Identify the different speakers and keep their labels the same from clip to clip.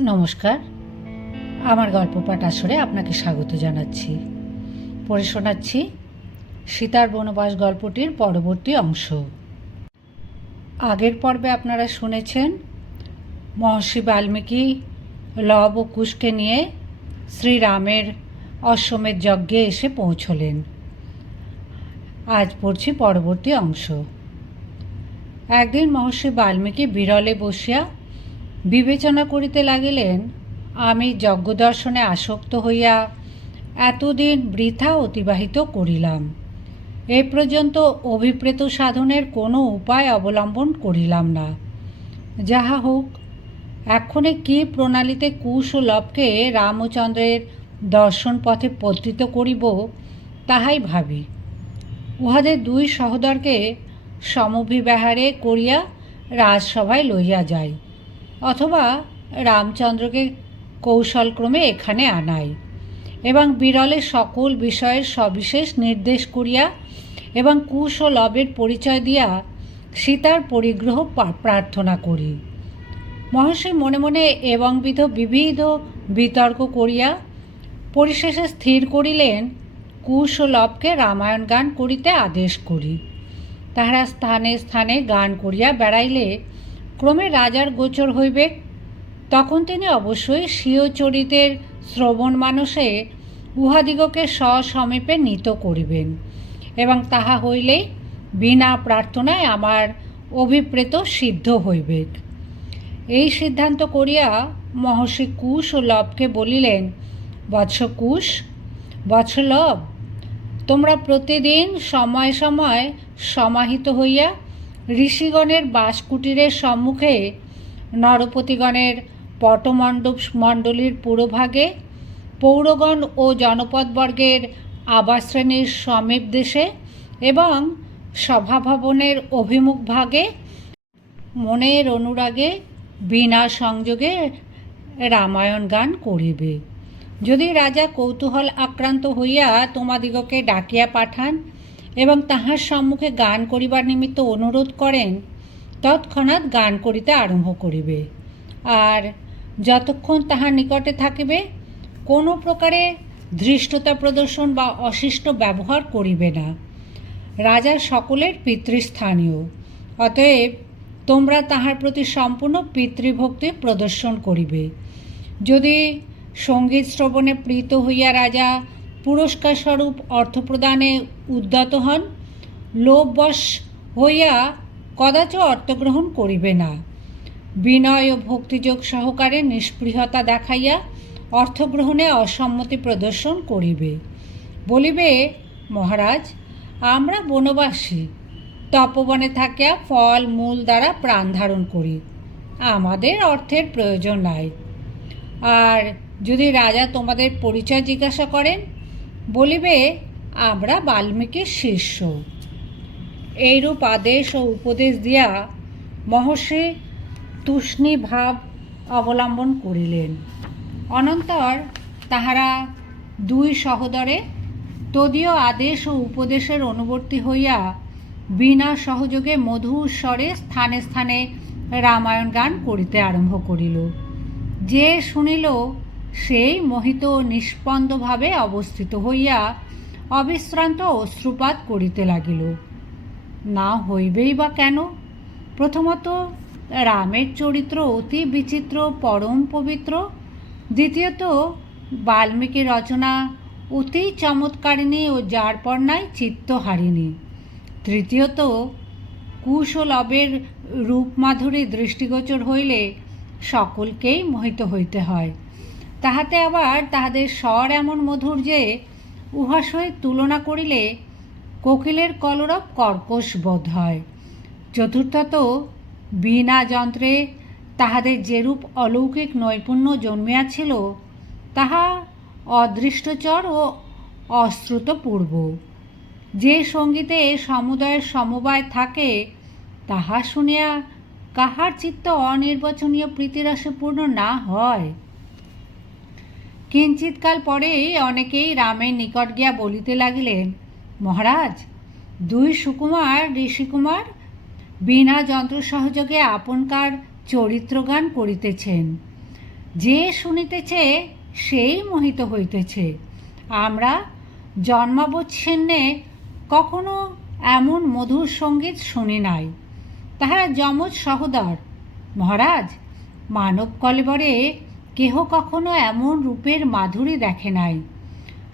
Speaker 1: নমস্কার। আমার গল্প পাঠ আসরে আপনাকে স্বাগত জানাচ্ছি। পড়ে শোনাচ্ছি সীতার বনবাস গল্পটির পরবর্তী অংশ। আগের পর্বে আপনারা শুনেছেন, মহর্ষি বাল্মীকি লব ও কুশকে নিয়ে শ্রীরামের অশ্বমেধ যজ্ঞে এসে পৌঁছলেন। আজ পড়ছি পরবর্তী অংশ। একদিন মহর্ষি বাল্মীকি বিরলে বসিয়া বিবেচনা করিতে লাগিলেন, আমি যজ্ঞদর্শনে আসক্ত হইয়া এতদিন বৃথা অতিবাহিত করিলাম। এ পর্যন্ত অভিপ্রেত সাধনের কোনো উপায় অবলম্বন করিলাম না। যাহা হোক এক্ষণে কি প্রণালীতে কুশ ও লবকে রামচন্দ্রের দর্শন পথে পত্রিত করিব, তাহাই ভাবি। উহাদের দুই সহোদরকে সমভিব্যাহারে করিয়া রাজসভায় লইয়া যায় অথবা রামচন্দ্রকে কৌশলক্রমে এখানে আনাই এবং বিরলে সকল বিষয়ের সবিশেষ নির্দেশ করিয়া এবং কুশ ও লবের পরিচয় দিয়া সীতার পরিগ্রহ প্রার্থনা করি। মহর্ষি মনে মনে এবংবিধ বিবিধ বিতর্ক করিয়া পরিশেষে স্থির করিলেন, কুশ ও লবকে রামায়ণ গান করিতে আদেশ করি। তাহারা স্থানে স্থানে গান করিয়া বেড়াইলে ক্রমে রাজার গোচর হইবে, তখন তিনি অবশ্যই স্বীয় চরিতের শ্রবণ মানসে উহাদিগকে স্বসমীপে নীত করিবেন এবং তাহা হইলেই বিনা প্রার্থনায় আমার অভিপ্রেত সিদ্ধ হইবে। এই সিদ্ধান্ত করিয়া মহর্ষি কুশ ও লবকে বলিলেন, বৎস কুশ, বৎস লব, তোমরা প্রতিদিন সময় সময় সমাহিত হইয়া ঋষিগণের বাসকুটিরের সম্মুখে নরপতিগণের পটমণ্ডপ মণ্ডলীর পুরোভাগে পৌরগণ ও জনপদবর্গের আবাসশ্রেণীর সমীপ দেশে এবং সভাভবনের অভিমুখ ভাগে মনের অনুরাগে বিনা সংযোগে রামায়ণ গান করিবে। যদি রাজা কৌতূহল আক্রান্ত হইয়া তোমাদিগকে ডাকিয়া পাঠান এবং তাহার সম্মুখে গান করিবার নিমিত্ত অনুরোধ করেন, তৎক্ষণাৎ গান করিতে আরম্ভ করিবে। আর যতক্ষণ তাহার নিকটে থাকিবে, কোনো প্রকারে ধৃষ্টতা প্রদর্শন বা অশিষ্ট ব্যবহার করিবে না। রাজা সকলের পিতৃস্থানীয়, অতএব তোমরা তাহার প্রতি সম্পূর্ণ পিতৃভক্তি প্রদর্শন করিবে। যদি সংগীত শ্রবণে প্রীত হইয়া রাজা পুরস্কার স্বরূপ অর্থপ্রদানে উদ্যত হন। লোভবশ হইয়া কদাচ অর্থগ্রহণ করিবে না। বিনয় ও ভক্তিযোগ সহকারে নিষ্পৃহতা দেখাইয়া অর্থগ্রহণে অসম্মতি প্রদর্শন করিবে। বলিবে, মহারাজ, আমরা বনবাসী। তপবনে থাকিয়া ফল, মূল দ্বারা প্রাণ ধারণ করি। আমাদের অর্থের প্রয়োজন নাই। আর যদি রাজা তোমাদের পরিচয় জিজ্ঞাসা করেন বলিবে, আমরা বাল্মীকির শিষ্য। এইরূপ আদেশ ও উপদেশ দিয়া মহর্ষি তুষ্ণী ভাব অবলম্বন করিলেন। অনন্তর তাহারা দুই সহদরে তদীয় আদেশ ও উপদেশের অনুবর্তী হইয়া বিনা সহযোগে মধুর স্বরে স্থানে স্থানে রামায়ণ গান করিতে আরম্ভ করিল। যে শুনিল সেই মোহিত নিষ্পন্দভাবে অবস্থিত হইয়া অবিশ্রান্ত অশ্রুপাত করিতে লাগিল। না হইবেই বা কেন? প্রথমত রামের চরিত্র অতি বিচিত্র, পরম পবিত্র। দ্বিতীয়ত, বাল্মীকি রচনা অতি চমৎকারিণী ও যারপর্ণায় চিত্তহারিণী তৃতীয়ত কুশ ও লবের রূপমাধুরী দৃষ্টিগোচর হইলে সকলকেই মোহিত হইতে হয়। তাহাতে আবার তাহাদের স্বর এমন মধুর যে উহা সহিত তুলনা করিলে কোকিলের কলরব কর্কশ বোধ হয়। চতুর্থত, বিনা যন্ত্রে তাহাদের যেরূপ অলৌকিক নৈপুণ্য জন্মিয়াছিল, তাহা অদৃষ্টচর ও অশ্রুতপূর্ব। যে সঙ্গীতে সমুদয়ের সমবায় থাকে, তাহা শুনিয়া কাহার চিত্ত অনির্বচনীয় প্রীতিরসে পূর্ণ না হয়। কিঞ্চিৎকাল পরেই অনেকেই রামের নিকট গিয়া বলিতে লাগিলেন, মহারাজ, দুই সুকুমার, ঋষিকুমার, বিনা যন্ত্র সহযোগে আপনকার চরিত্রগান করিতেছেন। যে শুনিতেছে, সেই মোহিত হইতেছে। আমরা জন্মাবচ্ছিন্নে কখনো এমন মধুর সংগীত শুনি নাই। তাহারা যমজ সহদর। মহারাজ মানব কলেবরে কেহ কখনো এমন রূপের মাধুরী দেখে নাই।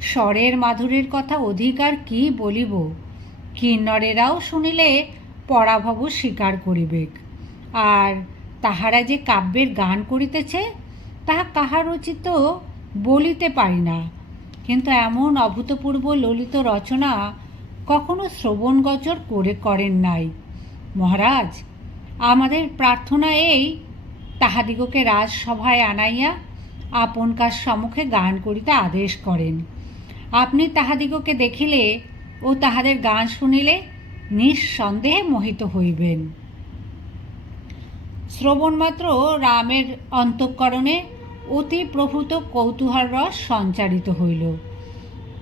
Speaker 1: স্বরের মাধুরীর কথা অধিকার কি বলিব? কিন্নরেরাও শুনিলে পরাভব স্বীকার করিবেক আর তাহারা যে কাব্যের গান করিতেছে তাহা কাহার রচিত বলিতে পারি না। কিন্তু এমন অভূতপূর্ব ললিত রচনা কখনো শ্রবণগোচর করে করেন নাই। মহারাজ, আমাদের প্রার্থনা এই তাহাদিগকে রাজসভায় আনাইয়া আপনকার সম্মুখে গান করিতে আদেশ করেন। আপনি তাহাদিগকে দেখিলে ও তাহাদের গান শুনিলে নিঃসন্দেহে মোহিত হইবেন। শ্রবণমাত্র রামের অন্তঃকরণে অতি প্রভূত কৌতূহল রস সঞ্চারিত হইল।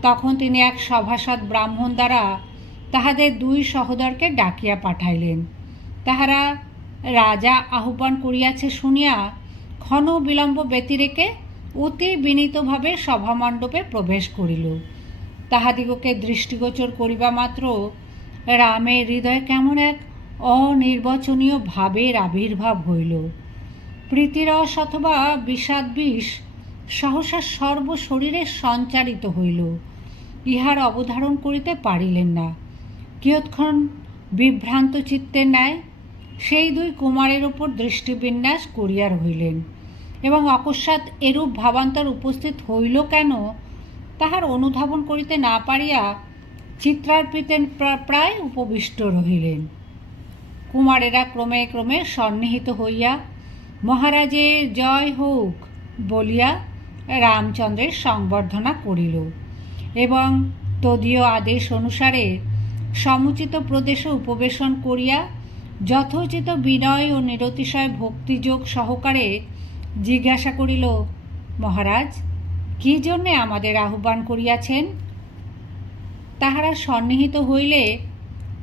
Speaker 1: তখন তিনি এক সভাসদ ব্রাহ্মণ দ্বারা তাহাদের দুই সহোদরকে ডাকিয়া পাঠাইলেন। তাহারা রাজা আহ্বান করিয়াছে শুনিয়া ক্ষণ বিলম্ব ব্যতিরেকে অতি বিনীতভাবে সভামণ্ডপে প্রবেশ করিল। তাহাদিগকে দৃষ্টিগোচর করিবা মাত্র রামের হৃদয় কেমন এক অনির্বচনীয় ভাবের আবির্ভাব হইল। প্রীতিরস অথবা বিষাদ বিষ সহসা সর্বশরীরে সঞ্চারিত হইল। ইহার অবধারণ করিতে পারিলেন না। কিয়ৎক্ষণ বিভ্রান্ত চিত্তের ন্যায় সেই দুই কুমারের উপর দৃষ্টিবিন্যাস করিয়া রহিলেন। এবং অকস্মাৎ এরূপ ভাবান্তর উপস্থিত হইল কেন, তাহার অনুধাবন করিতে না পারিয়া চিত্রার্পিতেন প্রায় উপবিষ্ট রহিলেন। কুমারেরা ক্রমে ক্রমে সন্নিহিত হইয়া মহারাজের জয় হোক! বলিয়া রামচন্দ্রের সংবর্ধনা করিল। এবং তদীয় আদেশ অনুসারে সমুচিত প্রদেশে উপবেশন করিয়া যথোচিত বিনয় ও নিরতিশয় ভক্তিযোগ সহকারে জিজ্ঞাসা করিল, মহারাজ, কী জন্যে আমাদের আহ্বান করিয়াছেন? তাহারা সন্নিহিত হইলে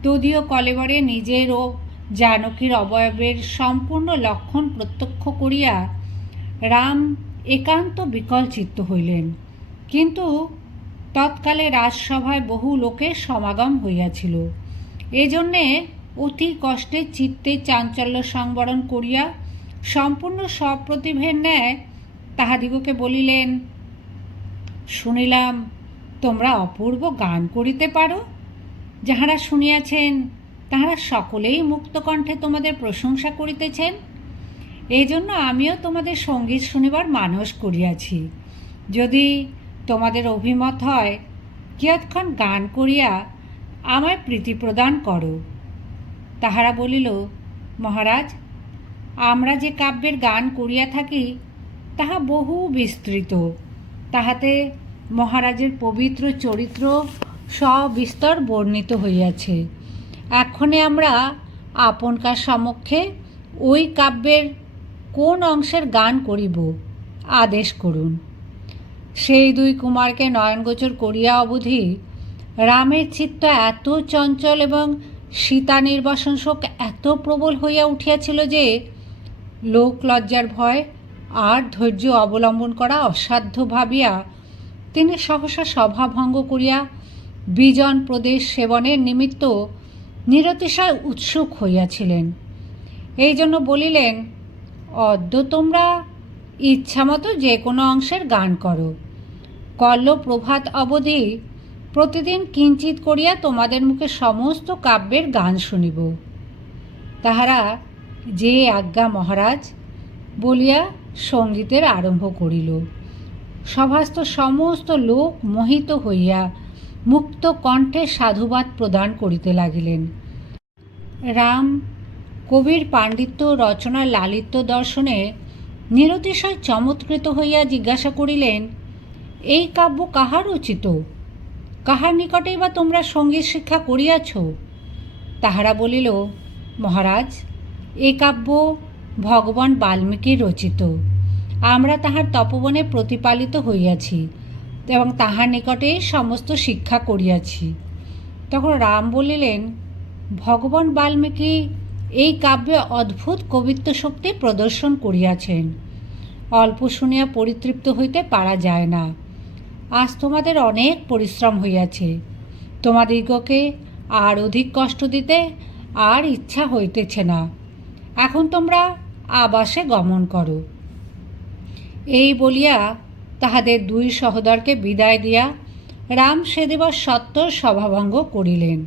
Speaker 1: তদীয় কলেবরে নিজের ও জানকীর অবয়বের সম্পূর্ণ লক্ষণ প্রত্যক্ষ করিয়া রাম একান্ত বিকল চিত্ত হইলেন। কিন্তু তৎকালে রাজসভায় বহু লোকের সমাগম হইয়াছিল। এজন্যে অতি কষ্টে চিত্তে চাঞ্চল্য সংবরণ করিয়া সম্পূর্ণ সপ্রতিভের ন্যায় তাহাদিগকে বলিলেন, শুনিলাম, তোমরা অপূর্ব গান করিতে পারো। যাহারা শুনিয়াছেন, তাহারা সকলেই মুক্তকণ্ঠে তোমাদের প্রশংসা করিতেছেন। এই জন্য আমিও তোমাদের সংগীত শুনিবার মানস করিয়াছি। যদি তোমাদের অভিমত হয়, কিয়ৎক্ষণ গান করিয়া আমায় প্রীতি প্রদান করো। তাহারা বলিল, মহারাজ, আমরা যে কাব্যের গান করিয়া থাকি, তাহা বহু বিস্তৃত। তাহাতে মহারাজের পবিত্র চরিত্র সবিস্তর বর্ণিত হইয়াছে। এক্ষণে আমরা আপনকার সমক্ষে ওই কাব্যের কোন অংশের গান করিব, আদেশ করুন। সেই দুই কুমারকে নয়নগোচর করিয়া অবধি রামের চিত্ত এত চঞ্চল এবং সীতা নির্বাসন শোক এত প্রবল হইয়া উঠিয়াছিল যে লোক লজ্জার ভয় আর ধৈর্য অবলম্বন করা অসাধ্য ভাবিয়া তিনি সহসা সভা ভঙ্গ করিয়া বিজন প্রদেশ সেবনের নিমিত্ত নিরতিশয় উৎসুক হইয়াছিলেন। এই জন্য বলিলেন, অদ্য তোমরা ইচ্ছামতো যে কোনো অংশের গান করো। কল্ল প্রভাত অবধি প্রতিদিন কিঞ্চিত করিয়া তোমাদের মুখে সমস্ত কাব্যের গান শুনিব। তাহারা যে আজ্ঞা মহারাজ বলিয়া সঙ্গীতের আরম্ভ করিল। সভাস্থ সমস্ত লোক মোহিত হইয়া মুক্ত কণ্ঠে সাধুবাদ প্রদান করিতে লাগিলেন। রাম কবির পাণ্ডিত্য রচনা লালিত্য দর্শনে নিরতিশয় চমৎকৃত হইয়া জিজ্ঞাসা করিলেন, এই কাব্য কাহার রচিত? কাহার নিকটেই বা তোমরা সংগীত শিক্ষা করিয়াছ? তাহারা বলিল, মহারাজ, এ কাব্য ভগবান বাল্মীকির রচিত। আমরা তাহার তপবনে প্রতিপালিত হইয়াছি এবং তাহার নিকটে সমস্ত শিক্ষা করিয়াছি। তখন রাম বলিলেন, ভগবান বাল্মীকি এই কাব্যে অদ্ভুত কবিত্ব শক্তি প্রদর্শন করিয়াছেন। অল্প শুনিয়া পরিতৃপ্ত হইতে পারা যায় না। আজ তোমাদের অনেক পরিশ্রম হইয়াছে। তোমাদিগকে আর অধিক কষ্ট দিতে আর ইচ্ছা হইতেছে না। এখন তোমরা আবাসে গমন করো। এই বলিয়া তাহাদের দুই সহোদরকে বিদায় দিয়া রাম সে দিবস সত্তর সভাভঙ্গ করিলেন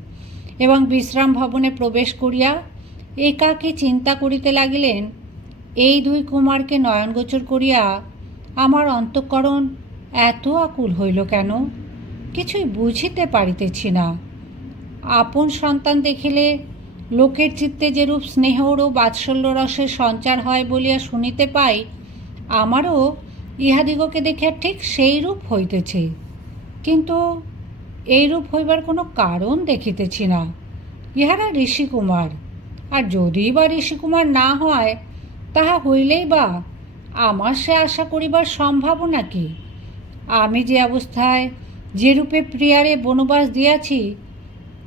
Speaker 1: এবং বিশ্রাম ভবনে প্রবেশ করিয়া একাকী চিন্তা করিতে লাগিলেন, এই দুই কুমারকে নয়নগোচর করিয়া আমার অন্তঃকরণ এত আকুল হইল কেন? কিছুই বুঝিতে পারিতেছি না। আপন সন্তান দেখিলে লোকের চিত্তে যেরূপ স্নেহর ও বাৎসল্য রসের সঞ্চার হয় বলিয়া শুনিতে পাই, আমারও ইহাদিগকে দেখিয়া ঠিক সেই রূপ হইতেছে। কিন্তু এইরূপ হইবার কোনো কারণ দেখিতেছি না। ইহারা ঋষিকুমার, আর যদি বা ঋষিকুমার না হয়, তাহা হইলেই বা আমার সে আশা করিবার সম্ভাবনা কি? আমি যে অবস্থায় যেরূপে প্রিয়ারে বনবাস দিয়াছি,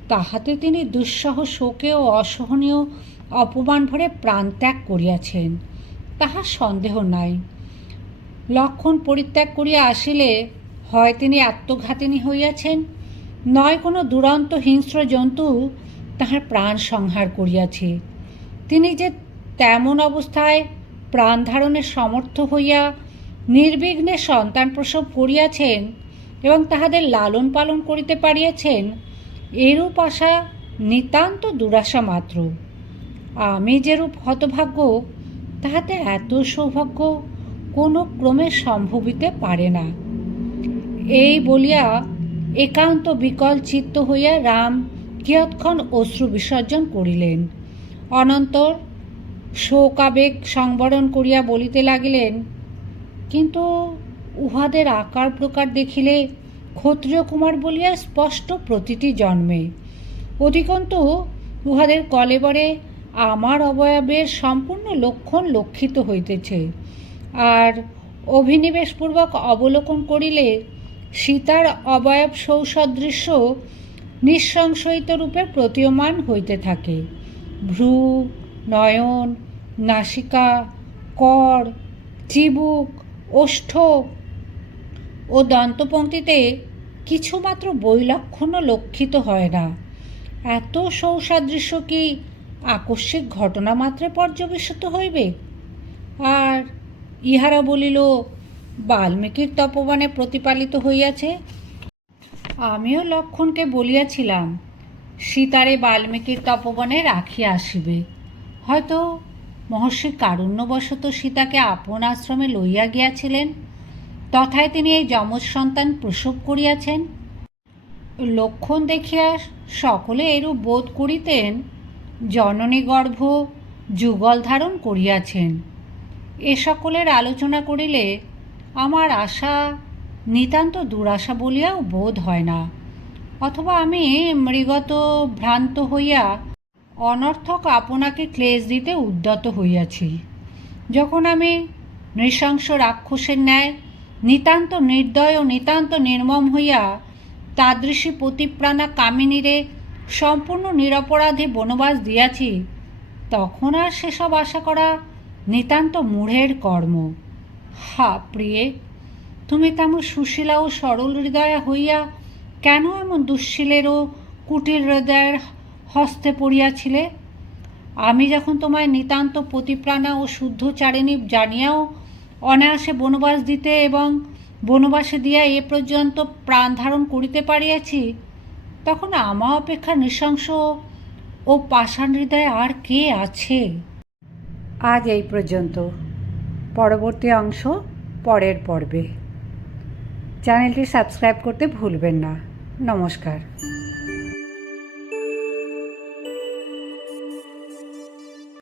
Speaker 1: তাহাতে তিনি দুঃসহ শোকে ও অসহনীয় অপমান ভরে প্রাণত্যাগ করিয়াছেন। তাহা সন্দেহ নাই। লক্ষণ পরিত্যাগ করিয়া আসিলে হয় তিনি আত্মঘাতিনী হইয়াছেন, নয় কোনো দুরন্ত হিংস্র জন্তু তাহার প্রাণ সংহার করিয়াছে। তিনি যে তেমন অবস্থায় প্রাণ ধারণের সমর্থ হইয়া নির্বিঘ্নে সন্তান প্রসব করিয়াছেন এবং তাহাদের লালন পালন করিতে পারিয়াছেন, এরূপ আশা নিতান্ত দুরাশা মাত্র। আমি যেরূপ হতভাগ্য, তাহাতে এত সৌভাগ্য কোনো ক্রমে সম্ভবিতে পারে না। এই বলিয়া একান্ত বিকল চিত্ত হইয়া রাম কিয়ৎক্ষণ অশ্রু বিসর্জন করিলেন। অনন্তর শোকাবেগ সংবরণ করিয়া বলিতে লাগিলেন কিন্তু উহাদের আকার প্রকার দেখিলে ক্ষত্রিয় কুমার বলিয়া স্পষ্ট প্রতিটি জন্মে। অধিকন্তু, উহাদের কলেবরে আমার অবয়বের সম্পূর্ণ লক্ষণ লক্ষিত হইতেছে। আর অভিনিবেশপূর্বক অবলোকন করিলে সীতার অবয়ব সৌসদৃশ্য নিঃসংশয়িত রূপে প্রতীয়মান হইতে থাকে। ভ্রু, নয়ন, নাসিকা, কর, চিবুক ওষ্ঠ। ও দন্তপঙ্ক্তিতে কিছুমাত্র বৈলক্ষণ্য লক্ষিত হয় না। এত সৌসাদৃশ্য কি আকস্মিক ঘটনা মাত্রে পর্যবেসিত হইবে? আর ইহারা বলিল, বাল্মীকির তপবনে প্রতিপালিত হইয়াছে। আমিও লক্ষণকে বলিয়াছিলাম, সীতারে বাল্মীকির তপবনে রাখিয়া আসিবে। হয়তো মহর্ষি কারুণ্যবশত সীতাকে আপন আশ্রমে লইয়া গিয়াছিলেন। তথায় তিনি এই যমজ সন্তান প্রসব করিয়াছেন। লক্ষণ দেখিয়া সকলে এরূপ বোধ করিতেন, জননী গর্ভ যুগল ধারণ করিয়াছেন। এ সকলের আলোচনা করিলে আমার আশা, নিতান্ত দুরাশা বলিয়াও বোধ হয় না। অথবা আমি মৃগত ভ্রান্ত হইয়া অনর্থক আপনাকে ক্লেশ দিতে উদ্যত হইয়াছি। যখন আমি নৃশংস রাক্ষসের ন্যায় নিতান্ত নির্দয় ও নিতান্ত নির্মম হইয়া তাদৃশী প্রতিপ্রাণা কামিনীরে সম্পূর্ণ নিরপরাধে বনবাস দিয়াছি, তখন আর সেসব আশা করা নিতান্ত মূঢ়ের কর্ম। হা, প্রিয়ে, তুমি তেমন সুশীলা ও সরল হৃদয়া হইয়া কেন এমন দুশ্শীলের ও কুটির হৃদয়ের হস্তে পড়িয়াছিলে। আমি যখন তোমায় নিতান্ত প্রতিপ্রাণা ও শুদ্ধ শুদ্ধচারিণী জানিয়াও অনায়াসে বনবাস দিতে এবং বনবাসে দিয়া এ পর্যন্ত প্রাণ ধারণ করিতে পারিয়াছি, তখন আমা অপেক্ষা নৃশংস ও পাষাণ হৃদয়ে আর কে আছে? আজ এই পর্যন্ত। পরবর্তী অংশ পরের পর্বে। চ্যানেলটি সাবস্ক্রাইব করতে ভুলবেন না। নমস্কার।